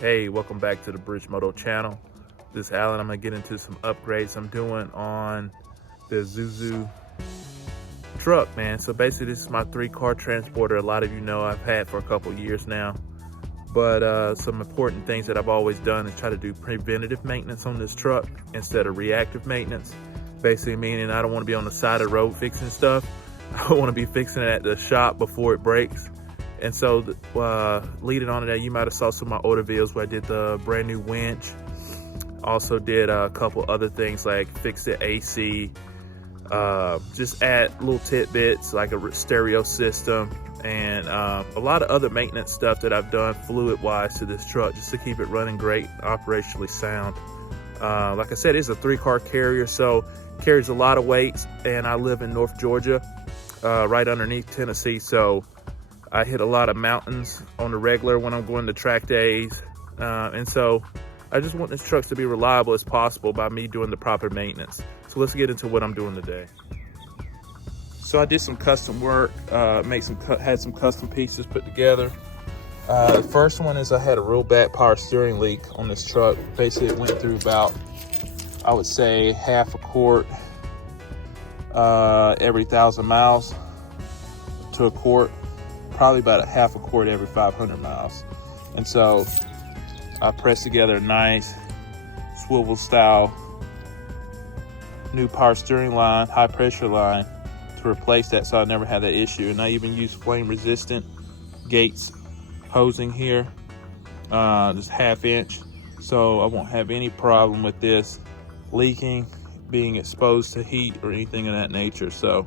Hey, welcome back to the BridgeMoto channel. This is Alan. I'm gonna get into some upgrades I'm doing on the Zuzu truck, man. So basically this is my 3-car transporter. A lot of you know I've had for a couple years now. But some important things that I've always done is try to do preventative maintenance on this truck instead of reactive maintenance. Basically meaning I don't wanna be on the side of the road fixing stuff. I wanna be fixing it at the shop before it breaks. And so leading on to that, you might have saw some of my older videos where I did the brand new winch. Also did a couple other things like fix the AC, just add little tidbits like a stereo system, and a lot of other maintenance stuff that I've done fluid wise to this truck just to keep it running great, operationally sound. Like I said, it's a 3-car carrier, so carries a lot of weights, and I live in North Georgia, right underneath Tennessee. So I hit a lot of mountains on the regular when I'm going to track days. And so I just want this truck to be reliable as possible by me doing the proper maintenance. So let's get into what I'm doing today. So I did some custom work, had some custom pieces put together. The first one is I had a real bad power steering leak on this truck. Basically it went through about, I would say, half a quart every 1,000 miles to a quart. Probably about a half a quart every 500 miles. And so I pressed together a nice swivel style new power steering line, high pressure line to replace that, so I never had that issue. And I even used flame resistant Gates hosing here, just 1/2 inch. So I won't have any problem with this leaking, being exposed to heat or anything of that nature. So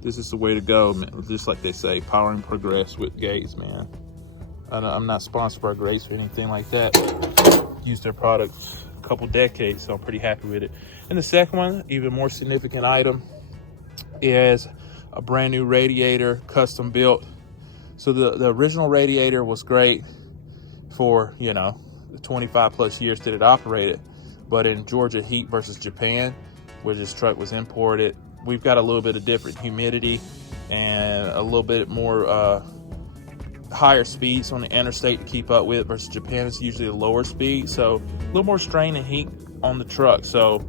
this is the way to go, man. Just like they say, power and progress with Gates, man. I'm not sponsored by Gates or anything like that. Used their products a couple decades, so I'm pretty happy with it. And the second one, even more significant item, is a brand new radiator, custom built. So the original radiator was great for, you know, the 25 plus years that it operated. But in Georgia heat versus Japan, where this truck was imported, we've got a little bit of different humidity and a little bit more higher speeds on the interstate to keep up with versus Japan. It's usually a lower speed, so a little more strain and heat on the truck. So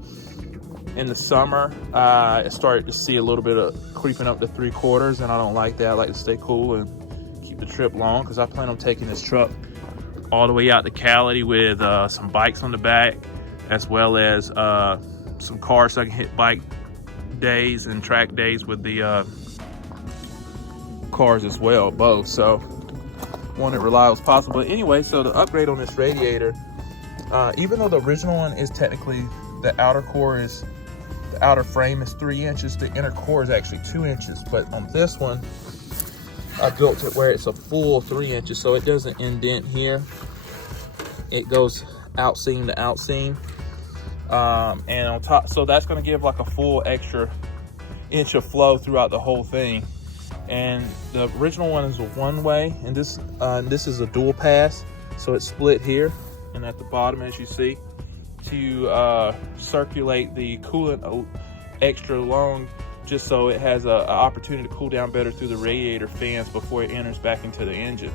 in the summer, I started to see a little bit of creeping up to 3/4, and I don't like that. I like to stay cool and keep the trip long, because I plan on taking this truck all the way out to Cali with some bikes on the back, as well as some cars so I can hit bike days and track days with the cars as well, both. So want it reliable as possible. But anyway, so the upgrade on this radiator, even though the original one is technically, the outer frame is 3 inches, the inner core is actually 2 inches. But on this one, I built it where it's a full 3 inches, so it doesn't indent here. It goes outseam to outseam. And on top, so that's going to give like a full extra inch of flow throughout the whole thing. And the original one is a one-way, and this is a dual pass, so it's split here and at the bottom, as you see, to circulate the coolant extra long, just so it has an opportunity to cool down better through the radiator fans before it enters back into the engine.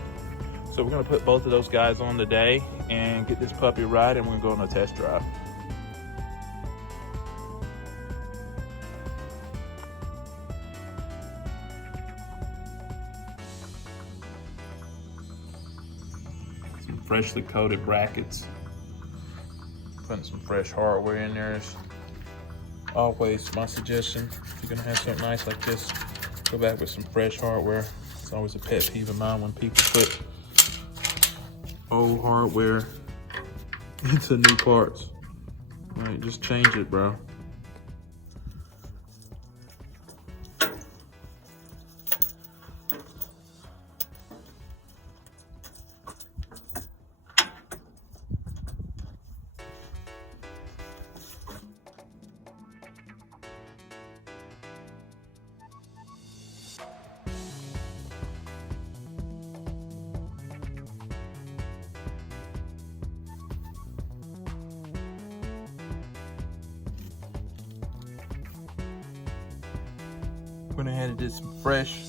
So we're going to put both of those guys on today and get this puppy right, and we're going to go on a test drive. Some freshly coated brackets. Putting some fresh hardware in there is always my suggestion. If you're gonna have something nice like this, go back with some fresh hardware. It's always a pet peeve of mine when people put old hardware into new parts. All right, just change it, bro. Went ahead and did some fresh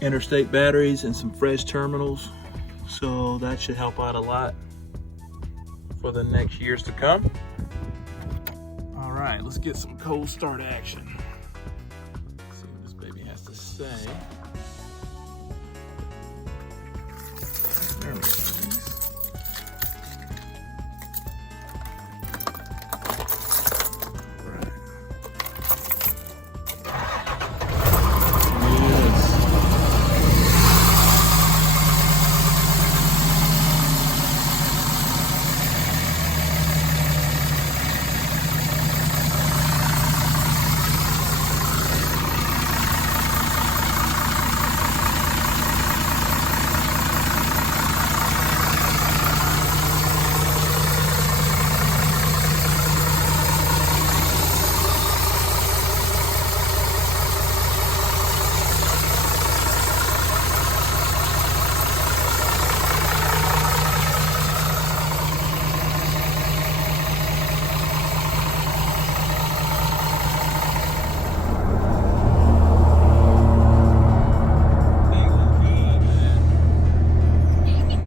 interstate batteries and some fresh terminals. So that should help out a lot for the next years to come. All right, let's get some cold start action. Let's see what this baby has to say. There we go.